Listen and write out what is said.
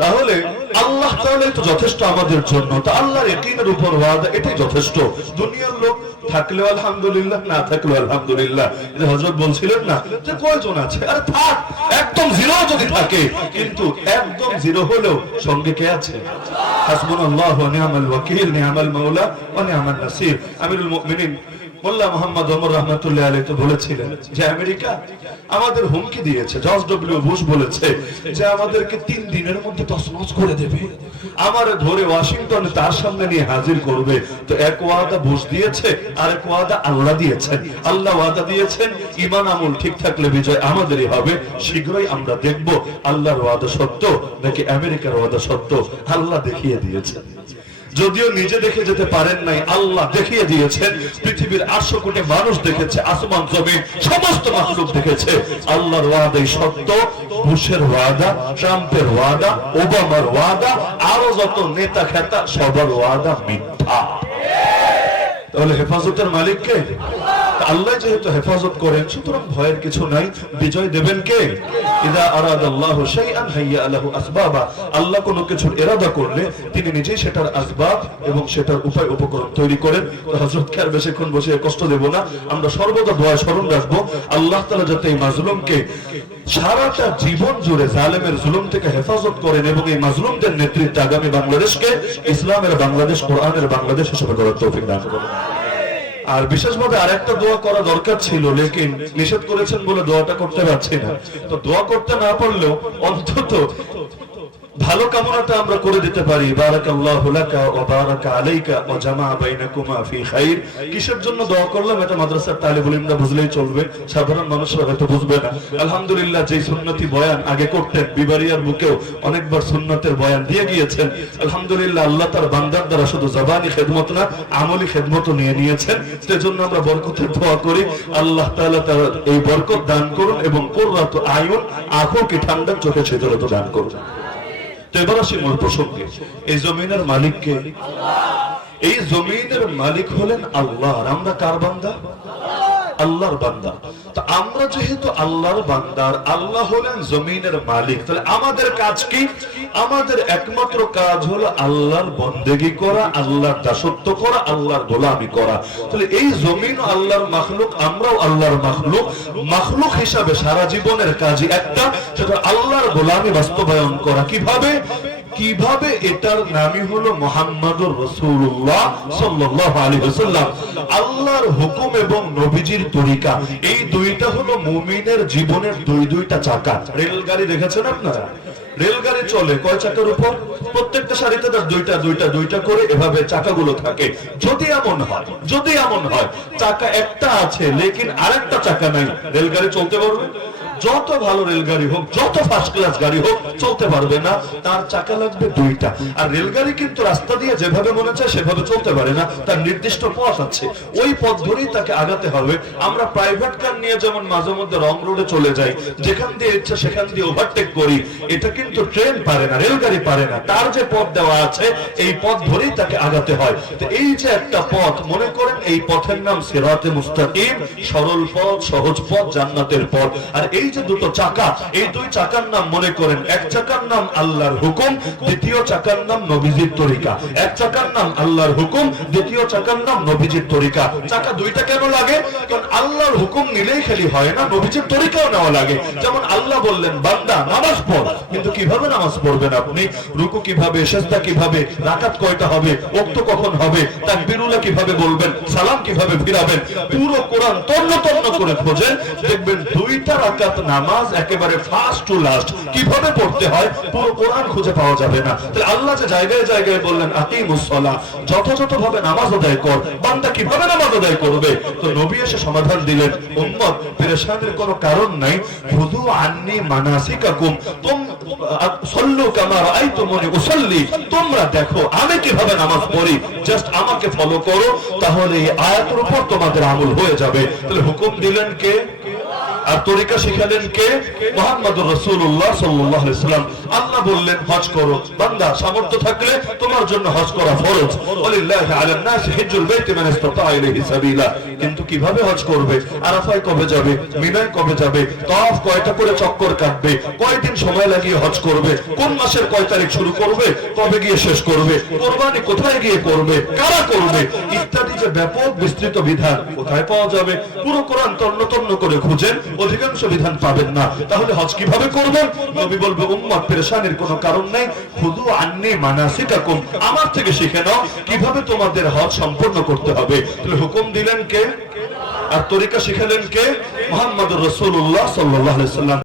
তাহলে আল্লাহ তাআলাই তো যথেষ্ট আমাদের জন্য, তো আল্লাহর ইয়াকিনের উপর ওয়াদা এটাই যথেষ্ট। দুনিয়ার লোক থাকলেও আলহামদুলিল্লাহ, না থাকলেও আলহামদুলিল্লাহ। যে হযরত বলছিলেন না যে কয়জন আছে, আরে থাক, একদম জিরো যদি থাকে, কিন্তু একদম জিরো হলেও সঙ্গে কে আছে? হাসবুনাল্লাহু ওয়া নি'মাল ওয়াকিল, নি'মাল মাওলা ওয়া নি'মান নাসির। আমিরুল মুমিনিন মোল্লা মোহাম্মদ ওমর রাহমাতুল্লাহ আলাইহি তো বলেছিলেন যে আমেরিকা আমাদের হুমকি দিয়েছে, জর্জ ডব্লিউ বুশ বলেছে যে আমাদেরকে 3 দিনের মধ্যে তছনছ করে দেবে, আমারে ধরে ওয়াশিংটনে তার সামনে নিয়ে হাজির করবে। তো এক ওয়াদা বুশ দিয়েছে, আর এক ওয়াদা আল্লাহ দিয়েছেন। আল্লাহ ওয়াদা দিয়েছেন ঈমান আমল ঠিক থাকলে বিজয় আমাদেরই হবে। শীঘ্রই আমরা দেখব আল্লাহর ওয়াদা সত্য নাকি আমেরিকার ওয়াদা সত্য। আল্লাহ দেখিয়ে দিয়েছেন, যদিও নিজে দেখে যেতে পারেন নাই, আল্লাহ দেখিয়ে দিয়েছেন। পৃথিবীর 800 কোটি মানুষ দেখেছে, আসমান জমিন সমস্ত মাখলুক দেখেছে আল্লাহর ওয়াদাই সত্য। বুশের ওয়াদা, ট্রাম্পের ওয়াদা, ওবামার ওয়াদা, আরো যত নেতা খেতা সবার ওয়াদা মিথ্যা। তাহলে হেফাজতের মালিক কে? আল্লাহ যেহেতু হেফাজত করেন, সুতরাং ভয়ের কিছু নাই। বিজয় দেবেন কে? ইযা আরাদাল্লাহু শাইআন হাইয়া লাহু আসবাবা। আল্লাহ কোনো কিছুর ইরাদা করলে তিনি নিজেই সেটার আসবাব এবং সেটার উপায় উপকরণ তৈরি করেন। তো হযরতকে আর বেশিক্ষণ বসে কষ্ট দেব না, আমরা সর্বদা দোয়া স্মরণ রাখবো আল্লাহ তাআলা যাতে এই মাজলুমকে সারাটা জীবন জুড়ে জালেমের জুলুম থেকে হেফাজত করেন এবং এই মাজলুমদের নেতৃত্বে আগামী বাংলাদেশকে ইসলামের বাংলাদেশ, কোরআনের বাংলাদেশ হিসেবে গড়ার তৌফিক দান করুন। আর বিশেষভাবে আরেকটা দোয়া করা দরকার ছিল, লেকিন নিষেধ করেছেন বলে দোয়াটা করতে পারছি না। তো দোয়া করতে না পারলেও অন্তত ভালো কামনাটা আমরা করে দিতে পারি। বারাকাল্লাহু লাকা ওয়া বারাকা আলাইকা ওয়া জামা বাইনাকুমা ফি খাইর। কিসের জন্য দোয়া করলাম এটা মাদ্রাসার তালিবুল ইলমরা বুঝলেই চলবে, সাধারণ মানুষরা হয়তো বুঝবে না। আলহামদুলিল্লাহ, যে সুন্নতি বয়ান আগে করতেন, বিবারিয়ার বুকেও অনেকবার সুন্নতের বয়ান দিয়ে গিয়েছেন। আলহামদুলিল্লাহ, আল্লাহ তার বান্দার দ্বারা শুধু জবানি খেদমত না, আমলি খেদমতও নিয়ে নিয়েছেন। সেজন্য আমরা বরকতের দোয়া করি, আল্লাহ তাআলা তার এই বরকত দান করুন এবং কুররাতু আয়ুন, আঁখোকে ঠান্ডা, চোখে শীতলতা দান করুন। তো এবার আসি মূল প্রসঙ্গে। এই জমিনের মালিক কে? এই জমিনের মালিক হলেন আল্লাহ। আর আমরা কার বান্দা? আল্লাহর বান্দা। তো আমরা যেহেতু আল্লাহর বান্দার, আল্লাহ হলেন জমিনের মালিক, তাহলে আমাদের কাজ কি? আমাদের একমাত্র কাজ হলো আল্লাহর বন্দেগী করা, আল্লাহর দাসত্ব করা, আল্লাহর গোলামি করা। তাহলে এই জমিন আল্লাহর মাখলুক, আমরাও আল্লাহর মাখলুক। মাখলুক হিসাবে সারা জীবনের কাজই একটা, সেটা আল্লাহর গোলামি বাস্তবায়ন করা। কিভাবে? কিভাবে? এটার নামই হলো মুহাম্মাদুর রাসূলুল্লাহ সাল্লাল্লাহু আলাইহি ওয়াসাল্লাম। আল্লাহর হুকুম এবং নবীজির তরিকা, এই দুইটা হলো মুমিনের জীবনের দুইটা চাকা। রেলগাড়ি দেখেছেন আপনারা? রেলগাড়ি চলে কয় চাকার উপর? প্রত্যেকটা সারিতে তার দুইটা করে এভাবে চাকাগুলো থাকে। যদি এমন হয় চাকা একটা আছে লেকিন আরেকটা চাকা নাই, রেলগাড়ি চলতে পারবে? যত ভালো রেলগাড়ি হোক, যত ফার্স্ট ক্লাস গাড়ি হোক, চলতে পারবে না, তার চাকা লাগবে দুইটা। আর রেলগাড়ি কিন্তু রাস্তা দিয়ে যেভাবে মনে চায় সেভাবে চলতে পারে না, তার নির্দিষ্ট পথ আছে, ওই পথ ধরেই তাকে আগাতে হবে। আমরা প্রাইভেট কার নিয়ে যেমন মাঝে মধ্যে রং রোডে চলে যাই, যেখান দিয়ে ইচ্ছা সেখান দিয়ে ওভারটেক করি, এটা কিন্তু ট্রেন পারে না, রেলগাড়ি পারে না। তার যে পথ দেওয়া আছে এই পথ ধরেই তাকে আগাতে হয়। তো এই যে একটা পথ, মনে করেন এই পথের নাম সিরাতে মুস্তাকিম, সরল পথ, সহজ পথ, জান্নাতের পথ। আর এই যে দুটো চাকা, এই দুই চাকার নাম মনে করেন, এক চাকার নাম আল্লাহর হুকুম, দ্বিতীয় চাকার নাম নবীজির তরিকা। এক চাকার নাম আল্লাহর হুকুম, দ্বিতীয় চাকার নাম নবীজির তরিকা। চাকা দুইটা কেন লাগে? কারণ আল্লাহর হুকুম নিলেই খালি হয় না, নবীজির তরিকাও নেওয়া লাগে। যেমন আল্লাহ বললেন বান্দা নামাজ পড়, কিন্তু কিভাবে নামাজ পড়বেন আপনি? রুকু কিভাবে, সিজদা কিভাবে, রাকাত কয়টা হবে, ওয়াক্ত কখন হবে, তাকবীরুল্লাহ কিভাবে বলবেন, সালাম কিভাবে ফিরাবেন, পুরো কোরআন তন্ন করে খোঁজেন, দেখবেন দুইটা রাকাত নামাজ একেবারে ফার্স্ট টু লাস্ট কিভাবে পড়তে হয় পুরো কোরআন খুঁজে পাওয়া যাবে না। তাহলে আল্লাহ যে জায়গায় জায়গায় বললেন আকিমুস সালাহ, যথাযথভাবে নামাজ আদায় কর, বান্দা কিভাবে নামাজ আদায় করবে? তো নবী এসে সমাধান দিলেন, উম্মত পেরেশানির কোনো কারণ নাই, খুযু আন্নী মানাসিকাকুম, সল্লু কামা রাআইতুমুনি উসাল্লি, তোমরা দেখো আমি কিভাবে নামাজ পড়ি, জাস্ট আমাকে ফলো করো, তাহলে এই আয়াতের উপর তোমাদের আমল হয়ে যাবে। তাহলে হুকুম দিলেন কে? আর তরিকা শিখালেন কে? মুহাম্মদুর রাসূলুল্লাহ সাল্লাল্লাহু আলাইহি সাল্লাম। আল্লাহ বললেন হজ করো। বান্দা সামর্থ্য থাকলে তোমার জন্য হজ করা ফরজ। ওয়ালিল্লাহি আলান নাস হিজ্জুল বাইতি মান ইসতাতা ইলাইহি সাবিলা। কিন্তু কিভাবে হজ করবে? আরাফায় কবে যাবে? মিনায় কবে যাবে? তাওয়াফ কয়টা করে চক্কর কাটবে? কয়দিন সময় লাগিয়ে হজ করবে? কোন মাসের কয় তারিখ শুরু করবে? কবে গিয়ে শেষ করবে? কুরবানি কোথায় গিয়ে করবে? কারা করবে? ইত্যাদি যে ব্যাপক বিস্তৃত বিধান কোথায় পাওয়া যাবে? পুরো কোরআন তন্ন তন্ন করে খুঁজেন, অধিকাংশ বিধান পাবেন না। তাহলে হজ কিভাবে করবেন? নবী বলবে উম্মত পেরেশানির কোনো কারণ নাই, খুদু আন্নী মানাসিকাকুম, আমার থেকে শিখে নাও কিভাবে তোমাদের হজ সম্পূর্ণ করতে হবে। তাহলে হুকুম দিলেন কে আর তরিকা শিখালেন কে? মুহাম্মদুর রাসূলুল্লাহ সাল্লাল্লাহু আলাইহি সাল্লাম।